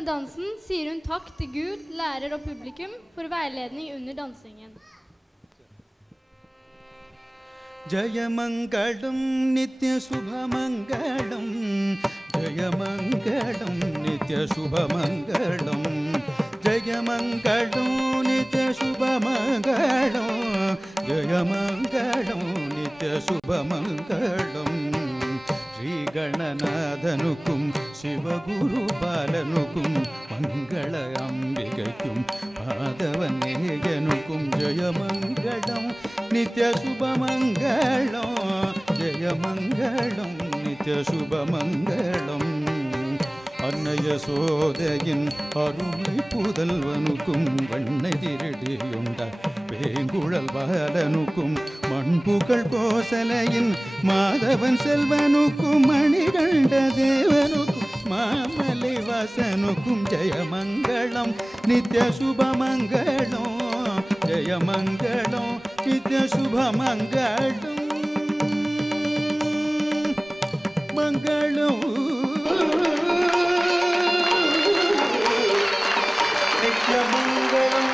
denne dansen sier hun takk til Gud, lærer og publikum for veiledning under dansingen. Jayamangalam Nitya Shubhamangalam Jayamangalam Nitya Shubhamangalam Jayamangalam Nitya Shubhamangalam Jayamangalam Nitya Shubhamangalam Shri Gananathanakum Shivaguru Balanukum Mangala Ambikakum Padavaneyanukum Jayamangalam Nitya Shubhamangalam Jayamangalam Nitya Shubhamangalam Annaya Sodayin Arumai Pudalvanukum Vannadiridiunda Vengulal Balanukum Manpukal Kosalayin Madhavan Selvanukum Maniganda Devanukum Mamale Vasanukum Jayamangalam Nitya Shubhamangalam Jayamangalam Nitya Shubhamangalam Mangalam Nitya Mangalam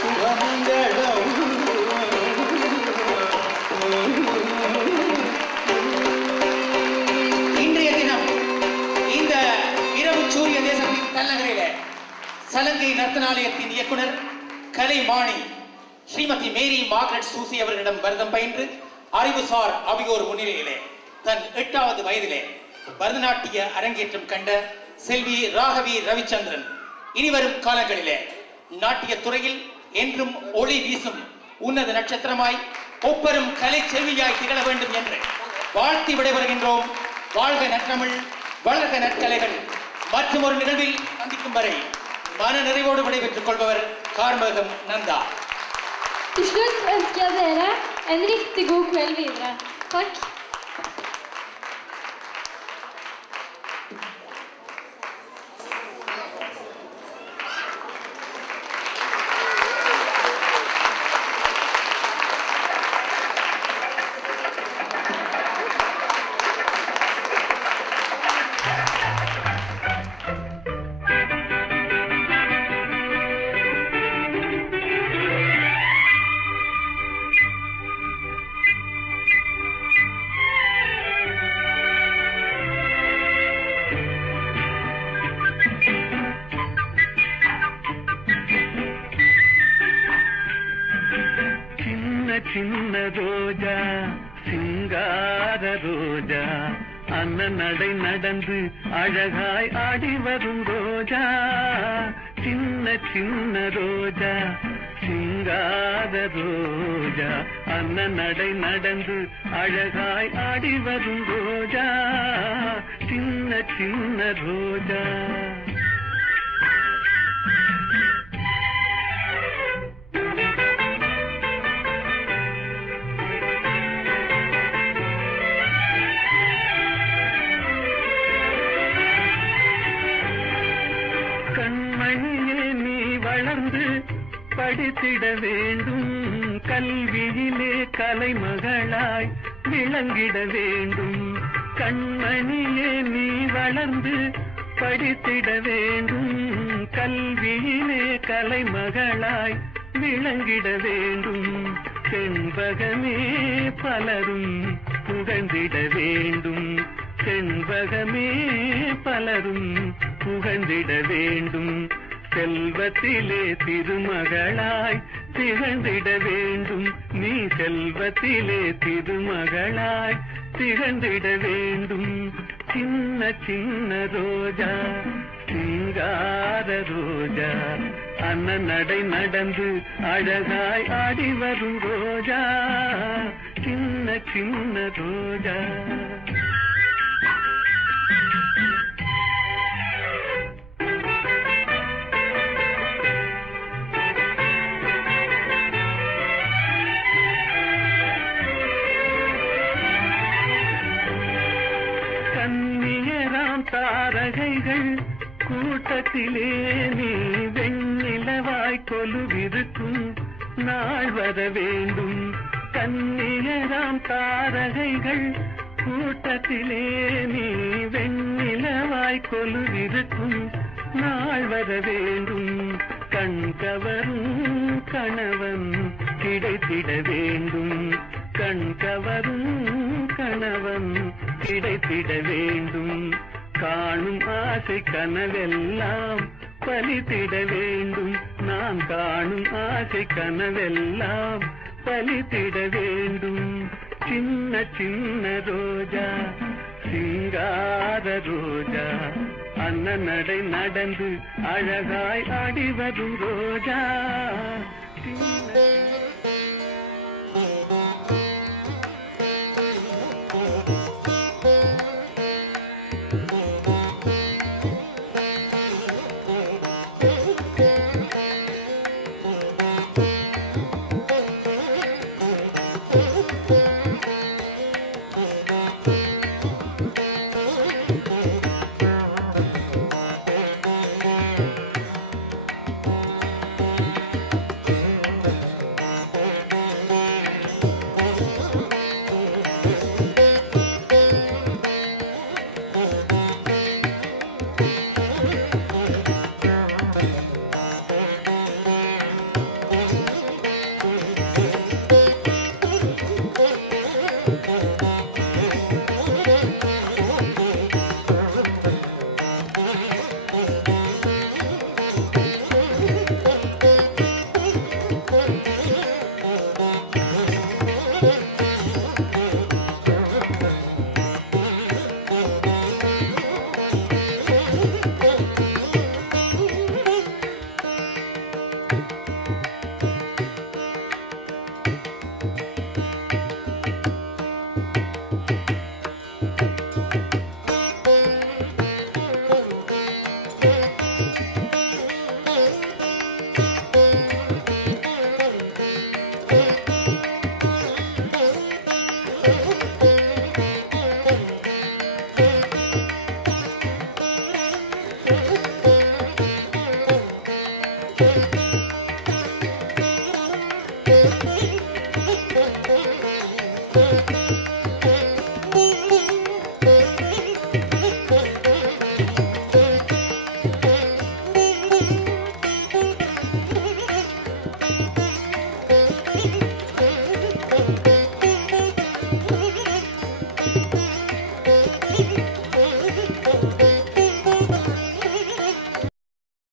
Shubhamangalam இன்றைய தினம் இந்த இரவு சூரிய தேசத்தின் தலைநகரிலே சலங்கை நர்த்தனாலயத்தின் இயக்குனர் கலைமாணி ஸ்ரீமதி மேரி Margaret சூசி அவர்களிடம் பரதம் பயின்று அறிவுசார் அபியோர் முன்னிலையிலே தன் 8வது வயதிலே பரதநாட்டிய அரங்கேற்றம் கண்ட செல்வி ராகவி ரவிச்சந்திரன் இனிவரும் காலங்களிலே நாட்டிய துறையில் என்றும் ஒளி வீசும் உன்னத நட்சத்திரமாய் ஒப்பரும் கலை செல்வியாய் திகழ வேண்டும் என்று வாழ்த்தி விடைபெறுகின்றோம். வாழ்க நற்றமிழ், வளர்க நற்கலைகள். மற்றும் ஒரு நிகழ்வில் சந்திக்கும் வரை மன நிறைவோடு விடைபெற்றுக் கொள்பவர் கார்மேகம் Nanda. Til slutt ønsker jeg dere en riktig god kveld videre. Takk. சின்ன ரோஜா சிங்கார ரோஜா அண்ணன் நடை நடந்து அழகாய் ஆடி வரும் ரோஜா சின்ன சின்ன ரோஜா சிங்கார ரோஜா அண்ணன் நடை நடந்து அழகாய் ஆடி வரும் ரோஜா சின்ன சின்ன ரோஜா படித்திட வேண்டும் கல்வியிலே கலைமகளாய் விளங்கிட வேண்டும் கண்மணியே நீ வளர்ந்து படித்திட வேண்டும் கல்வியிலே கலைமகளாய் விளங்கிட வேண்டும் செண்பகமே பலரும் புகழ்ந்திட வேண்டும் செண்பகமே பலரும் புகழ்ந்திட வேண்டும் செல்வத்திலே திருமகளாய் திகழ்ந்திட வேண்டும் நீ செல்வத்திலே திருமகளாய் திகழ்ந்திட வேண்டும் சின்ன சின்ன ரோஜா சிங்கார ரோஜா அண்ணன் நடை நடந்து அழகாய் ஆடி வரும் ரோஜா சின்ன சின்ன ரோஜா தாரகைகள் கூட்டத்திலே நீ வெண்ணிலவாய் கொலுவிருக்கும் நாள் வர வேண்டும் கன்னியராம் தாரகைகள் கூட்டத்திலே நீ வெண்ணிலவாய் கொலுவிருக்கும் நாள் வர வேண்டும். கண் கவரும் கணவன் கிடைத்திட வேண்டும். கண் கவரும் கணவன் கிடைத்திட வேண்டும். காணும் ஆசை கனவெல்லாம் பலித்திட வேண்டும். நான் காணும் ஆசை கனவெல்லாம் பலித்திட வேண்டும். சின்ன சின்ன ரோஜா சிங்கார ரோஜா அண்ணன் நடை நடந்து அழகாய் ஆடி வரும் ரோஜா.